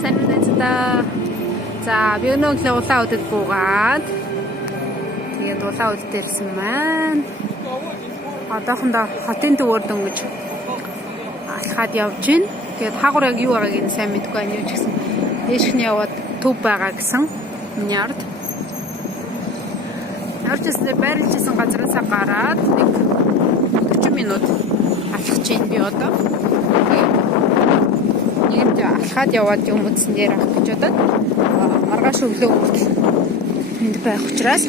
Сайн байна. За би өнөөдөр улаан удад буугаад тэгээд улаан удад ирсэн маань. Одоохондоо хотын төвөөр дөнгөж алхаад явж байна. Тэгээд хаагур яг юу байгааг нь сайн мэдэхгүй байна. Юу ч гэсэн дээшхний яваад төв байгаа гэсэн миний ард. Орчсны байрлажсэн газараасаа гараад нэг 40 минут алхаж байна би одоо. Нэгэнт алхаад яваад юм үзсэн дээр авах гэж бодоод маргааш өглөө хүртэл энд байх учраас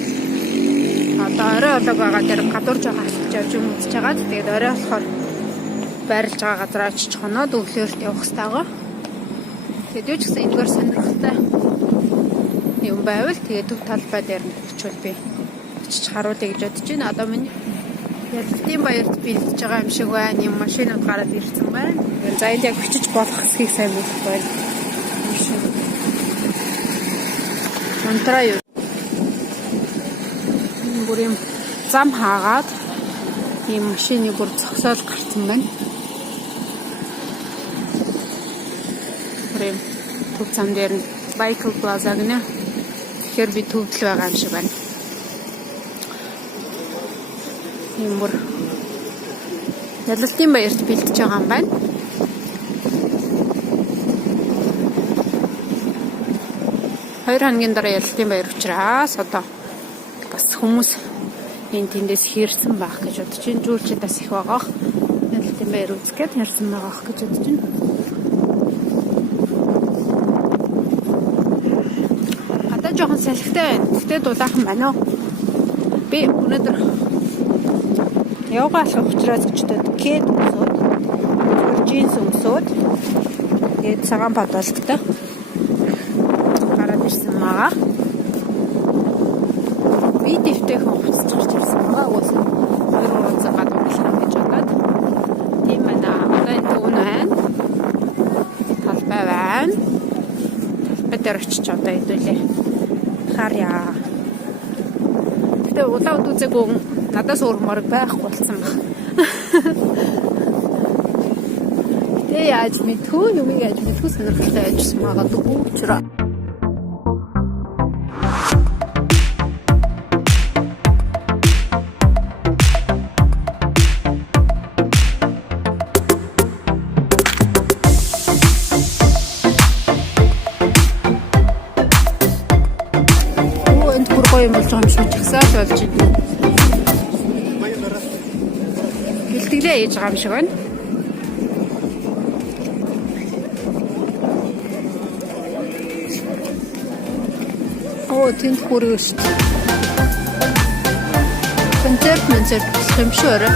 одоо орой болоо байгаа дээр гадуурж байгаа алхаж явж юм үзэж байгаа. Тэгээд орой болохоор байрлаж байгаа газараа очиж хоноод өглөөрт явах хэрэгтэй байгаа. Тэгээд юу ч гэсэн эндгээр сонирхолтой юм байвал тэгээд төв талбай дээр нь очивол би очиж харуулъя гэж бодож байна. Одоо миний Ялалтын баярт бэлдэж байгаа юм шиг байна. Юм машинууд гараад ирсэн байна. За энд яг очиж болох хэсгийг сайн мэдэх байна. Унтраа юу? Бүр юм зам хаагаад ийм машины бүр зогсоод гарсан байна. Бүр юм төв зам дээр нь Cycle Plaza гэнэ. Тэгэхээр би төвдөл байгаа юм шиг байна. Ийм бүр Ялалтын баярт бэлдэж байгаа юм байна. Хоёр хоногийн дараа Ялалтын баяр учраас одоо бас хүмүүс энэ тэндээс хэрсэн байх гэж бодож байна. Жуулчдаас их байгаа. Ялалтын баяр үзгээд хэрсэн байгаа гэж бодож байна. Одоо жоохон салхитай байна. Гэхдээ дулаахан байна уу? Би өнөөдөр явгаа алхах учраас өчтөд кед өмсөд, джинс өмсөд, тэгээд цагаан панталонтой гараад ирсэн байгаа. Би дэвтэй хөвцөж гарч ирсэн байгаа. Уусаа 2-3 цаг гадуур алхах гэж бодоод. Тийм байна. Одоо энэ төвн байна. Талбай байна. Талбай дээр очиж одоо хэдүүлээ. Харьяа. Тэгээд улаан үд үзээгүй надаас өөр морог байхгүй болсон баг. Тэ яаж мэдхүү юм яаж мэдхүү сонирхолтой ажилласан магадгүй учраас. Энд бүр гоё юм болж байгаа юм шиг чагсаал болж байна. Бэлтгэлээ хийж байгаа юм шиг байна. Оо, тэнд хүрээ шүү дээ. Концерт болох юм шүү орой.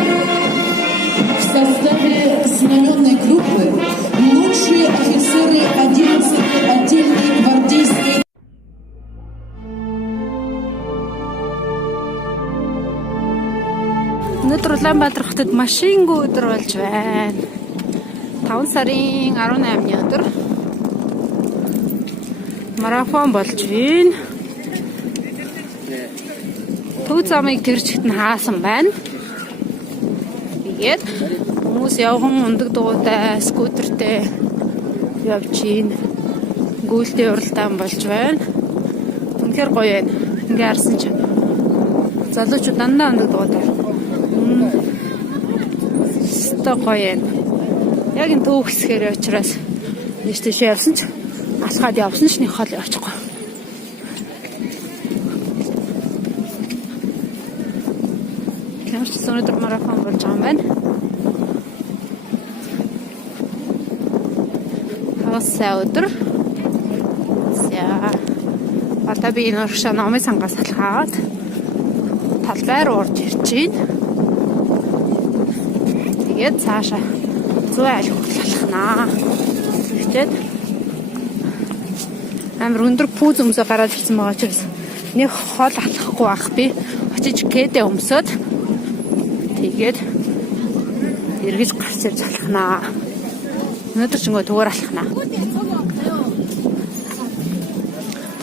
В составе знаменной группы лучшие офицеры 11-й отдельной гвардейской. Өнөөдөр Улаанбаатар хотод машингүй өдөр болж байна. 5 сарын 18-ны өдөр марафон болж байна. Төв замыг тэр чигт нь хаасан байна. Тэгээд хүмүүс явган ундаг дугуйтай скутертэй явж байна. Гүйлтэй уралдаан болж байна. Үнэхээр гоё байна. Ингээ харсан чинь залуучууд дандаа ундаг дугуйтай. Ста гоё юм. Яг энэ төв хэсгээр учраас нэш тийш явсан ч алхаад явсан ч нэг хол явчихгүй. Ямарч өнөөдөр марафон болж байгаа юм байна. Хагас өдөр. За. Одоо би энэ урагшаа номын сангаас алхаад талбай руу орж ирж байна. Тэгээд цаашаа зүй айл хөдлөлхнаа. Тэгтээд амар өндөр пүүз өмсө гараад ирсэн байгаа учраас нэг хол алхахгүй байх би. Очиж кэдэ өмсөд тэгээд эргэж гарч ирж алхнаа. Өнөөдөр ч ингээ төгөр алхнаа.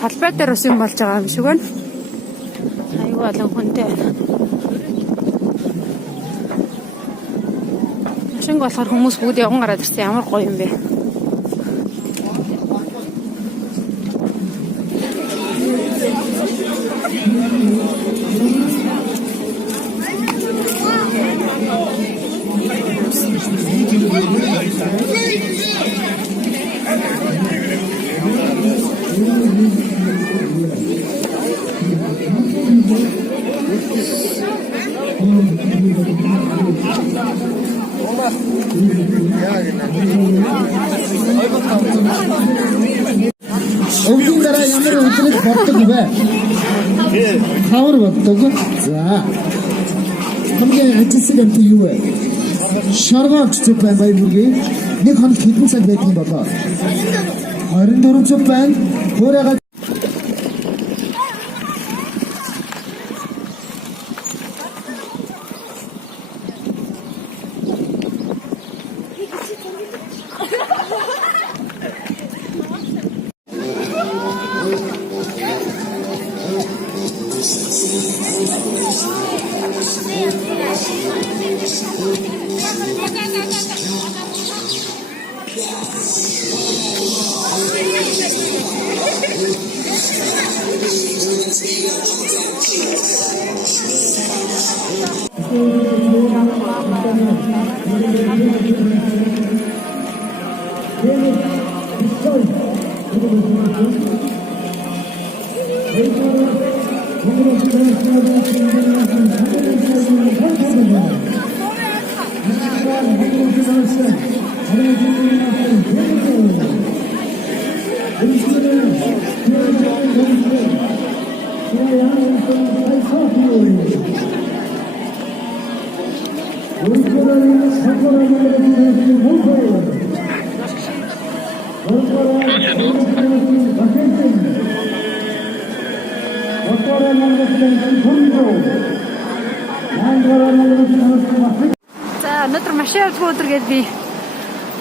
Талбай дээр ус юм болж байгаа юм шиг байна. Аюу олон хүнтэй байна. Машин болохоор хүмүүс бүгд явган гараад ирсэн. Ямар гоё юм бэ. Өвлийн дараа ямар өдрийг боддог вэ? Хавар боддог. За. Хамгийн ажил амт юу вэ? Шаргаач зүг бай бүргээ. Нэг хоног хэдэн цаг байдаг юм болоо? 24 цаг байна. Хөөрөөгөө өнөөдөр машин явдгүй өдөр гээд би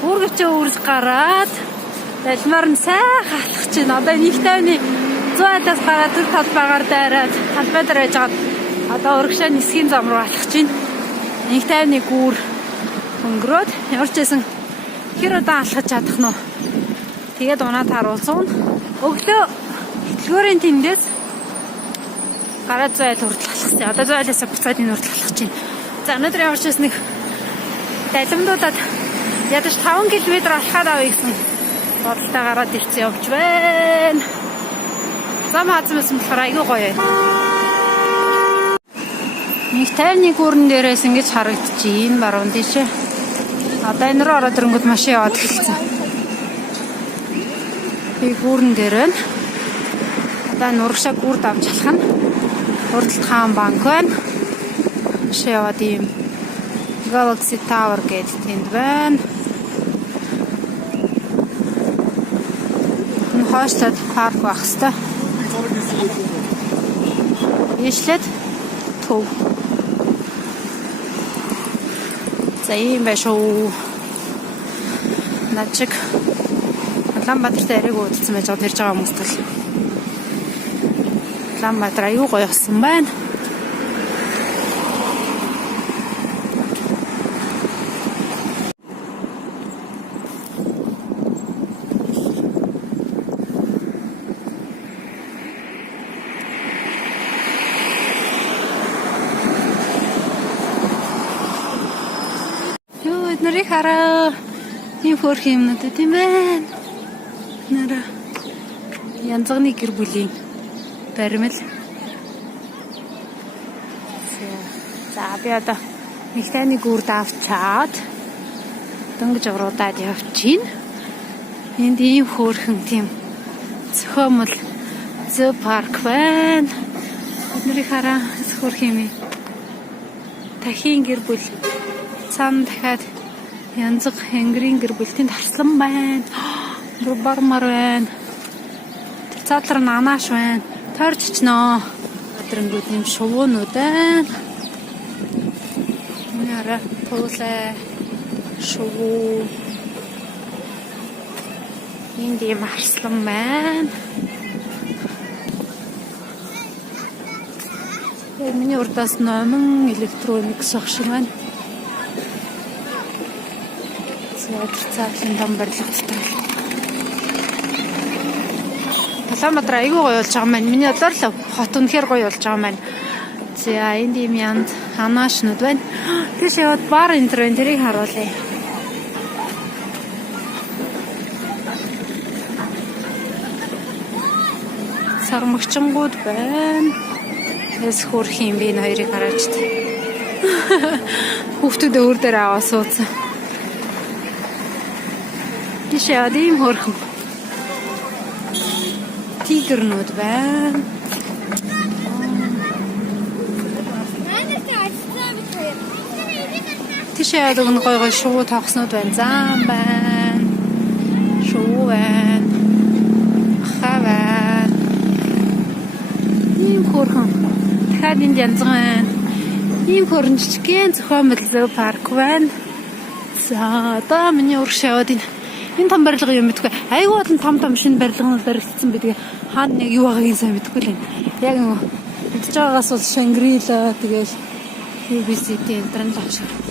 үүргэвчээ үрж гараад талмаар нь сайхан алхаж байна. Одоо нэг тайвны 100-аас гараад төр талбайгаар дайраад талбай дээр байж байгаа. Одоо урагшаа нисхийн зам руу алхаж байна. Нэг тайвны гүүр өнгөрөөд ямар ч байсан хэр удаан алхаж чадах нь. Тэгээд унаад харуулсан. Өглөө хөтөлбөрийн тэндээс гараад 100 айл хүртэл алхсан. Одоо 100 айлаас буцаад энэ хүртэл алхаж байна. За өнөөдөр ямар ч байсан нэг далимдуудад ядаж 5 км алхаад авъя гэсэн бодолтой гараад ирсэн явж байна. Зам хаацсан байсан болохоор айгүй гоё байна. Нэг тайвны гүрэн дээрээс ингэж харагдчихээн баруун тийшээ. Одоо энэ рүү ороод ирэнгүүт машин яваад эхэлсэн. Би гүрэн дээр байна. Одоо нурагшаа гүрд авч алах нь. Урдалт хаан банк байна. Машин яваад ийм Galaxy Tower гэж тэнд байна. Энэ хойшлоод парк байх хэвээр. Ийшлээд төв. За ийм байх шүү. Начиг Улаанбаатарт ариг уудсан байж байгаа тэрж байгаа хүмүүст л Улаанбаатар аюу гоё болсон байна. Юу эднэрийг хараа. Ийм хөрх юмнууд тийм байна. Нара янзганы гэр бүлийн баримл. За би одоо нэг таны гүрд авчаад дөнгөж уруудаад явчихин. Энд ийм хөөрхөн тийм зохиомл зөө парк байна. Эднэрийг хараа хөрх юм. Дахин гэр бүл цаана дахиад янзг хэнгэрийн гэр бүлтийн тарслан байна. Бармар байна. Цаатлар нанааш байна. Тойрч очноо. Өдрөнгүүд юм шувуунууд байна. Яра туулаа шувуу. Энд юм арслан байна. Миний урдаас номон электроник шахшиг байна. Цаатлын дам барилгатай. Улаанбаатар аягүй гоё болж байгаа маань. Миний бодлоор л хот үнэхээр гоё болж байгаа маань. За энд юм янд ханаашнууд байна. Тийш яваад бар энэ төр энэ тэрийг харуулъя. Сармагчингууд байна. Эс хөрх юм би энэ хоёрыг хараач тээ. Хүүхдүүд өөр дээр аваа суудсан. Тийш яваад ийм хөрх тигрнууд байна. Тийшээ одоо гой гой шувуу тавхснууд байна. Зам байна. Шувуу байна. Хаа байна. Ийм хөрхөн. Дахиад энд янз байна. Ийм хөрөн жижигхэн зохиомл зөө парк байна. За одоо миний урагш яваад энэ том барилга юм мэдгүй. Айгуу том шинэ барилгууд баригдсан бидгээ хаана нэг юу байгаагийн сайн мэдгүй л юм. Яг нөгөө мэдж байгаагаас бол Шангрила тэгэл UBC-ийн интернет авшиг.